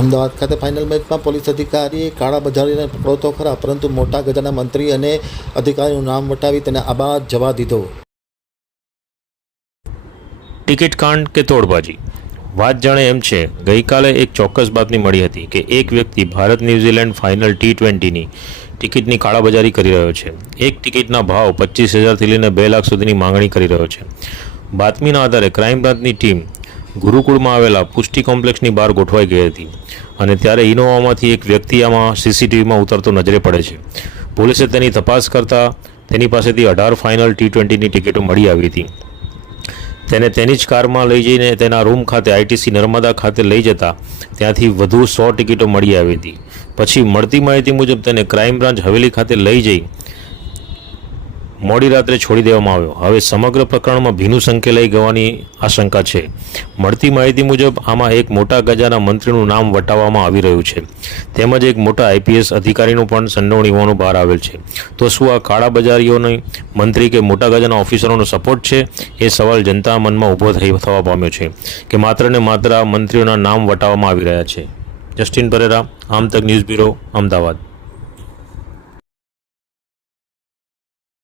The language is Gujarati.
અમદાવાદ ખાતે ફાઇનલ મેચમાં પોલીસ અધિકારીએ કાળાબજારીને પકડો તો ખરા, પરંતુ મોટા ગજાના મંત્રી અને અધિકારીનું નામ વટાવી તેને આબાદ જવા દીધો. ટિકિટ કાંડ કે તોડબાજી? વાત જાણે એમ છે, ગઈકાલે એક ચોક્કસ બાતમી મળી હતી કે એક વ્યક્તિ ભારત ન્યૂઝીલેન્ડ ફાઇનલ T20ની ટિકિટની કાળાબજારી કરી રહ્યો છે. એક ટિકિટના ભાવ 25,000થી લઈને 2 લાખ સુધીની માંગણી કરી રહ્યો છે. બાતમીના આધારે ક્રાઇમ બ્રાન્ચની ટીમ ગુરુકુળમાં આવેલા પુષ્ટિ કોમ્પ્લેક્સની બહાર ગોઠવાઈ ગઈ હતી અને ત્યારે ઇનોવામાંથી એક વ્યક્તિ આમાં CCTVમાં ઉતરતો નજરે પડે છે. પોલીસે તેની તપાસ કરતા તેની પાસેથી 18 ફાઇનલ T20ની ટિકિટો મળી આવી હતી. તેને તેની જ કારમાં લઈ જઈને તેના રૂમ ખાતે ITC નર્મદા ખાતે લઈ જતા ત્યાંથી વધુ 100 ટિકિટો મળી આવી હતી. પછી મળતી માહિતી મુજબ તેને ક્રાઇમ બ્રાન્ચ હવેલી ખાતે લઈ જઈ મોડી રાત્રે છોડી દેવામાં આવ્યો. હવે સમગ્ર પ્રકરણમાં ભીનું સંકેલાઈ ગવાની આશંકા છે. મળતી માહિતી મુજબ આમાં એક મોટા ગજાના મંત્રીનું નામ વટાવવામાં આવી રહ્યું છે, તેમજ એક મોટા IPS અધિકારીનું પણ સંડોવણી હોવાનું બહાર આવેલ છે. તો શું આ કાળાબજારીઓની મંત્રી કે મોટા ગજાના ઓફિસરોનો સપોર્ટ છે? એ સવાલ જનતા મનમાં ઊભો થવા પામ્યો છે કે માત્ર ને માત્ર મંત્રીઓના નામ વટાવવામાં આવી રહ્યા છે. જસ્ટિન પરેરા, આમ તક ન્યૂઝ બ્યુરો, અમદાવાદ.